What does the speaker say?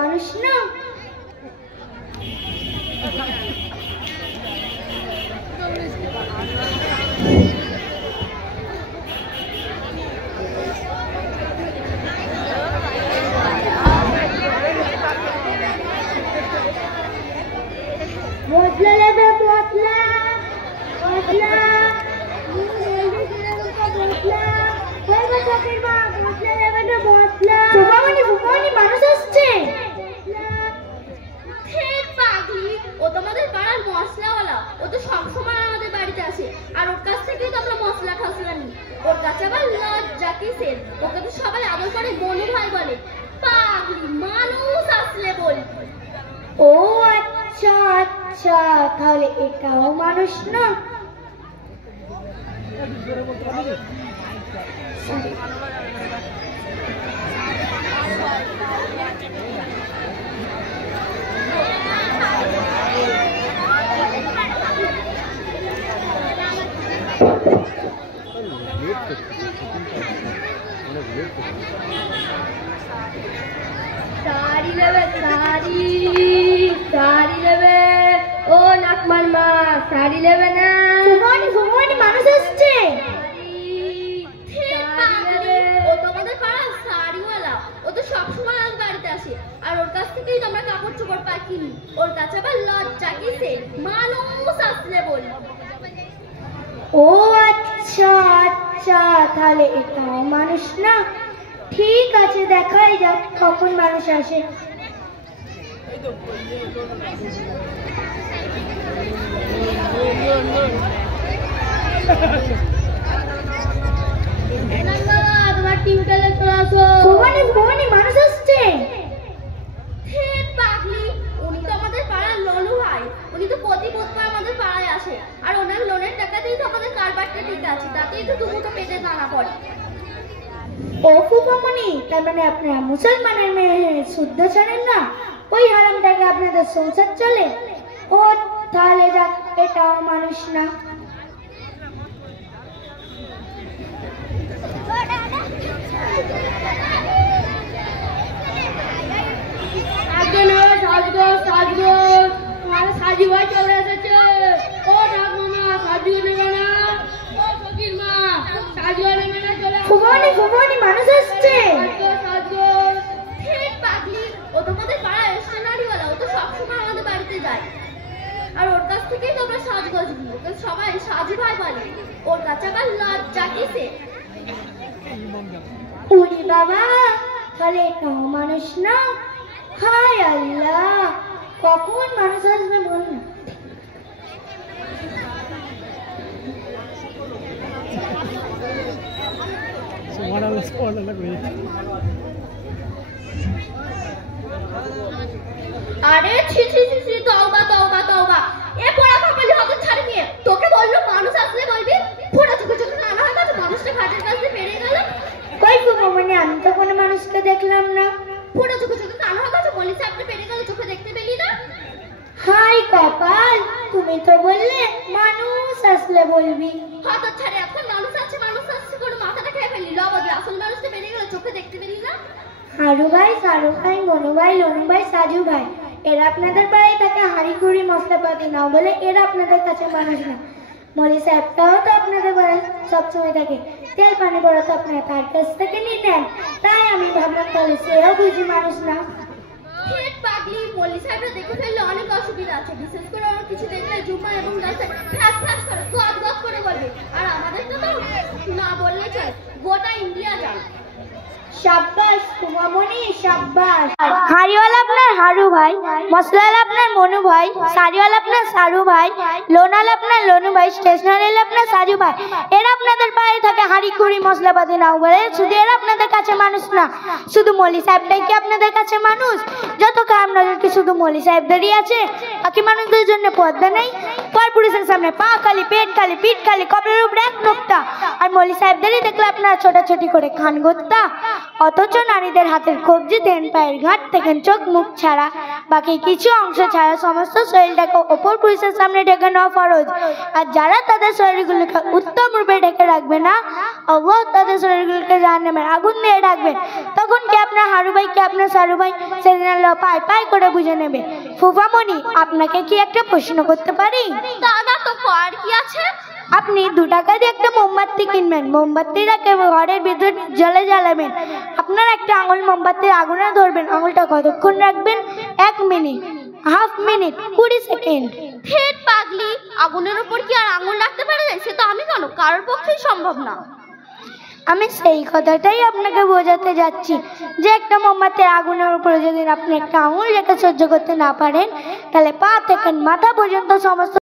মানুষ না। মশলা নেবে, মশলা মশলা মানুষ আসছে। ও তোমাদের পাড়ার মশলাওয়ালা, ও তো সবসময় আমাদের বাড়িতে আসে, আর ওর কাছ থেকেই তো আমরা মশলা ঠসলা নিই। ওর কাছে আবার লজ্জা কিসের? ওকে তো সবাই আদর করে বনু ভাই বলে। পাগলি মানুষ আসলে বলি। ও আচ্ছা আচ্ছা, তাহলে এটাও মানুষ না। শাড়ি নেবে, শাড়ি শাড়ি নেবে। ও নাকমার মা, শাড়ি নেবে না? ভুবনি ভুবনি মানুষ আসছে। ও তোমাদের পাড়ার শাড়িওয়ালা, ও তো সবসময় আমার বাড়িতে আসে, আর ওর কাছ থেকেই তোমরা কাপড় চোপড় পাই কিনি। ওর কাছে আবার লজ্জা কিসে? মানুষ আসলে বলি। ও আচ্ছা আচ্ছা, তাহলে এটাও মানুষ না। ঠিক আছে, দেখাই যাক কখন মানুষ আসে। তোমার টিউটারে চলে আসো। ভুবনি ভুবনি মানুষ আসছে। পাগলি, উনি তো আমাদের পাড়ার লনু ভাই। উনি তো প্রতি বুধবার আমাদের পাড়ায় আসে, আর ওনার লোনের টাকাতেই তো আমাদের কারবারটা ঠিক আছে, তাতেই তো দুমুটো পেটে দানা পড়ে। ও ফুফামণি, তার মানে আপনারা মুসলমানের মেয়ে শুদ্ধ ছাড়েন না? ওই হারামটাকে আপনাদের সংসার চলে? ও তাহলে যাক, এটাও মানুষ না। সাজি ভাই চলে এসেছে। ও ঠাকুমা, সাজি নেবে না? ও ফকির মা, সাজি নেবে না? চলে ভুবনি ভুবনি মানুষ আসছে। পাগলি, ও তোমাদের পাড়ার সোনারিওয়ালা, ও তো সবসময় আমাদের বাড়িতে যায়, আর ওর কাছ থেকেই তোমরা সাজগোজ নিই। ওকে সবাই সাজি ভাই বলে। ওর কাছে আবার লজ্জা কিসে? উনি বাবা, তাহলে এটাও মানুষ না। হায় আল্লাহ, কখন মানুষ আসবে বল না। আরে ছি ছি ছি ছি, তওবা তওবা তওবা। এ পোড়া কপালি হতে ছাড়ি নিয়ে তোকে বললো মানুষ আসলে বলবি? ফোড়া চোখে চোখে কানা হয়ে গেছে, মানুষটা ঘাটের কাছে পেরিয়ে গেল। কই ফুফামণি, আমি তো কোনো মানুষকে দেখলাম না। ফোড়া চোখে চোখে কানা হয়ে গেছে, বলিস আপনি পেরিয়ে গেল, চোখে দেখতে পেলি না? হাই কপাল, তুমি তো বললে মানুষ আসলে বলবি। হত ছাড়ে, এখন মানুষ আসছে করে মাথাটা খেয়ে ফেললি। লবদি, আসল মানুষটা পেরিয়ে গেল, চোখে দেখতে পেলি না? হারু ভাই, সারু ভাই, মনু ভাই, লনু ভাই, সাজু ভাই, এরা আপনাদের বাড়ি থাকে হাঁড়ি কুড়ি মশলাপাতি নাও বলে এরা আপনাদের কাছে মানুষ না। মলি সাহেবটাও তো আপনাদের বাড়ি সবসময় থাকে, তেল পানি বড় তো আপনারা তার কাছ থেকে নিতেন, তাই আমি ভাবলাম তাহলে সেও বুঝি মানুষ না। পাগলি, মলি সাহেবরা দেখে ফেললে অনেক অসুবিধা আছে, বিশেষ করে ওর কিছু দেখলে জুম্মা এবং দাসে ফ্যাস ফ্যাস করে গদ গদ করে বলবে, আর আমাদের তো না বললে চলে, গোটা ইন্ডিয়া যায়। শাবাশ কুমামণি, শাবাশ। হাড়িওয়ালা আপনার হারু ভাই, মশলাওয়ালা আপনার মনু ভাই, শাড়িওয়ালা আপনার সারু ভাই, লোনাওয়ালা আপনার লনু ভাই, স্টেশনারিওয়ালা আপনার সাজু ভাই, এরা আপনাদের বাড়ি থাকে হাঁড়ি কুড়ি মশলাপাতি নাও বলে। শুধু এরা আপনাদের কাছে মানুষ না, শুধু মলি সাহেবটাই কি আপনাদের কাছে মানুষ? যত খারাপ নজর কি শুধু মলি সাহেবদেরই আছে? বাকি মানুষদের জন্য পর্দা নেই? পরপুরুষের সামনে পা খালি, পেট খালি, পিঠ খালি, কপালের উপরে এক নোকটা, আর মলি সাহেবদেরই দেখলে আপনারা ছোটাছুটি করে খান গোত্তা। অথচ নারীদের হাতের কবজি দেন, পায়ের ঘাট থেকে চোখ মুখ ছাড়া, বাকি কিছু অংশ ছাড়া সমস্ত শরীরটাকে অপর পুরুষের সামনে ঢেকে নেওয়া ফরজ। আর যারা তাদের শরীরগুলোকে উত্তম রূপে ঢেকে রাখবে না, আল্লাহ তাদের শরীরগুলোকে জাহান্নামের আগুন দিয়ে রাখবেন। তখন কি আপনার হারু ভাই কি আপনার সারু ভাই সেদিন আল্লাহ পাই পাই করে বুঝে নেবে। ফুফামণি, আপনাকে কি একটা প্রশ্ন করতে পারি? দাদা তো আর কি আছে? আপনি 2 টাকা দিয়ে একটা মোমবাতি কিনবেন, মোমবাতিটাকে ঘরের ভিতর জলে জ্বালাবেন। আপনার একটা আঙুল মোমবাতির আগুনে ধরবেন, আঙুলটা কতক্ষণ রাখবেন? 1 মিনিট, হাফ মিনিট, 20 সেকেন্ড। ফের পাগলি, আগুনের উপর কি আর আঙুল রাখতে পারে? সে তো আমি কেন, কারোর পক্ষেই সম্ভব না। আমি সেই কথাটাই আপনাকে বোঝাতে যাচ্ছি যে একটা মোমবাতির আগুনের উপরে যদি আপনি একটা আঙুল রেখে সহ্য করতে না পারেন, তাহলে পা থেকে মাথা পর্যন্ত সমস্ত